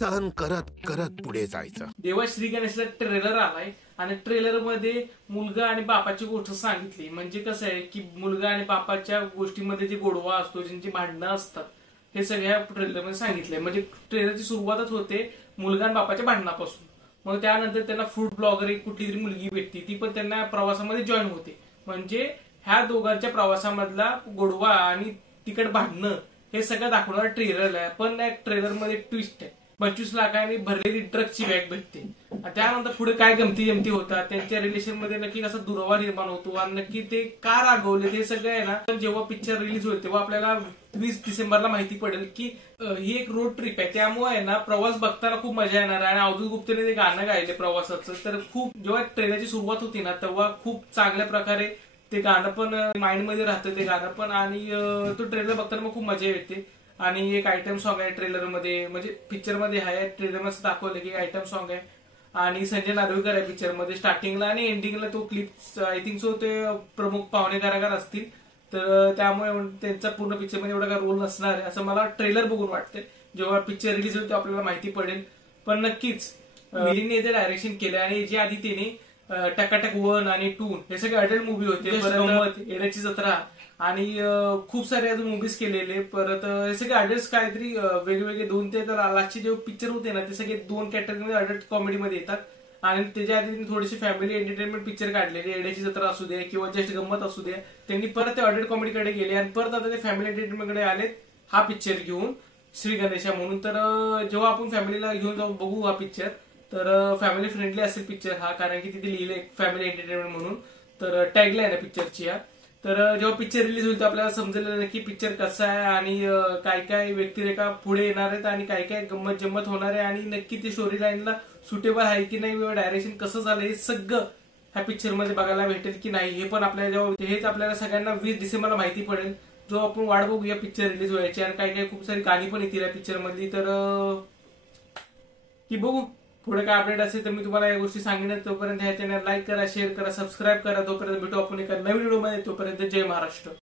सहन करत करत पुढे जायचं. देवा श्री गणेशचा ट्रेलर आलाय आणि ट्रेलर मध्ये मुलगा आणि बापाची गोष्ट सांगितली. म्हणजे कसं आहे की मुलगा आणि बापाच्या गोष्टीमध्ये जे गोडवा असतो, ज्यांची भांडणं असतात, हे सगळ्या ट्रेलरमध्ये सांगितलंय. म्हणजे ट्रेलरची सुरुवातच होते मुलगा आणि बापाच्या भांडणापासून. मग त्यानंतर त्यांना फूड ब्लॉगर एक कुठली तरी मुलगी भेटते, ती पण त्यांना प्रवासामध्ये जॉईन होते. म्हणजे ह्या दोघांच्या प्रवासामधला गोडवा आणि तिकट भांडणं हे सगळं दाखवणार ट्रेलर आहे. पण त्या ट्रेलर मध्ये ट्विस्ट आहे. 25 लाखांनी भरलेली ड्रगची बॅग भेटते. त्यानंतर पुढे काय गमती जमती होतात, त्यांच्या रिलेशन मध्ये नक्की कसा दुरावा निर्माण होतो आणि नक्की ते का रागवले, हे सगळं आहे ना. जेव्हा पिक्चर रिलीज होईल तेव्हा आपल्याला 20 डिसेंबरला माहिती पडेल की ही एक रोड ट्रिप आहे. त्यामुळे आहे ना प्रवास बघताना खूप मजा येणार आहे. आणि अवधूत गुप्तेने ते गाणं गायले प्रवासाचं, तर खूप जेव्हा ट्रेलरची सुरुवात होती ना तेव्हा खूप चांगल्या प्रकारे ते गाणं पण माइंड मध्ये राहतं ते गाणं पण. आणि तो ट्रेलर बघताना मग खूप मजा येते. आणि एक आयटम सॉन्ग आहे ट्रेलर मध्ये, म्हणजे पिक्चर मध्ये आहे, ट्रेलर मध्ये दाखवलं की आयटम सॉन्ग आहे. आणि संजय नार्वेकर आहे पिक्चर मध्ये. स्टार्टिंगला आणि एंडिंगला तो क्लिप आय थिंक सो ते प्रमुख पाहुणे कलाकार असतील, तर त्यामुळे त्यांचा पूर्ण पिक्चर मध्ये एवढा काय रोल नसणार आहे असं मला ट्रेलर बघून वाटतंय. जेव्हा पिक्चर रिलीज होईल तेव्हा आपल्याला माहिती पडेल. पण नक्कीच मिलिंदने जे डायरेक्शन केलं आणि जे आधी त्याने टकाटक 1 आणि 2 हे सगळे अडल्ट मूवी होते. परत येण्याची जत्रा आणि खूप सारे अजून मुव्हीज केलेले. परत हे सगळे अडल्ट काहीतरी वेगवेगळे 2 ते लास्टचे जे पिक्चर होते ना ते सगळे 2 कॅटेगरीमध्ये अडल्ट कॉमेडीमध्ये येतात. आणि त्याच्या आधी थोडेसे फॅमिली एंटरटेनमेंट पिक्चर काढलेले, येण्याची जत्रा असू दे किंवा जस्ट गंमत असू दे, त्यांनी परत ते अडल्ट कॉमेडीकडे गेले आणि परत आता ते फॅमिली एंटरटेनमेंटकडे आले हा पिक्चर घेऊन श्री गणेशा म्हणून. तर जेव्हा आपण फॅमिलीला घेऊन जाऊन बघू हा पिक्चर तर फॅमिली फ्रेंडली असेल पिक्चर हा, कारण की तिथे लिहिलंय फॅमिली एंटरटेनमेंट म्हणून. तर टॅगलाईन आहे पिक्चरची हा. तर जेव्हा पिक्चर रिलीज होईल तर आपल्याला समजेल की पिक्चर कसा आहे आणि काय काय व्यक्तिरेखा पुढे येणार आहेत आणि काय काय गंमत जम्मत होणार आहे आणि नक्की ती स्टोरी लाईनला सुटेबल आहे की नाही, डायरेक्शन कसं झालं हे सगळं ह्या पिक्चर मध्ये बघायला भेटेल की नाही हे पण आपल्याला जेव्हा हेच आपल्याला सगळ्यांना 20 डिसेंबरला माहिती पडेल. जो आपण वाट बघूया पिक्चर रिलीज व्हायची. आणि काही काही खूप सारी गाणी पण येतील या पिक्चर मधली. तर की बघू पुढे काय अपडेट असेल तर मी तुम्हाला या गोष्टी सांगेन. तोपर्यंत ह्या चॅनल लाईक करा, शेअर करा, सबस्क्राईब करा. तोपर्यंत भेटू आपण एका नवीन व्हिडिओ मध्ये. तोपर्यंत जय महाराष्ट्र.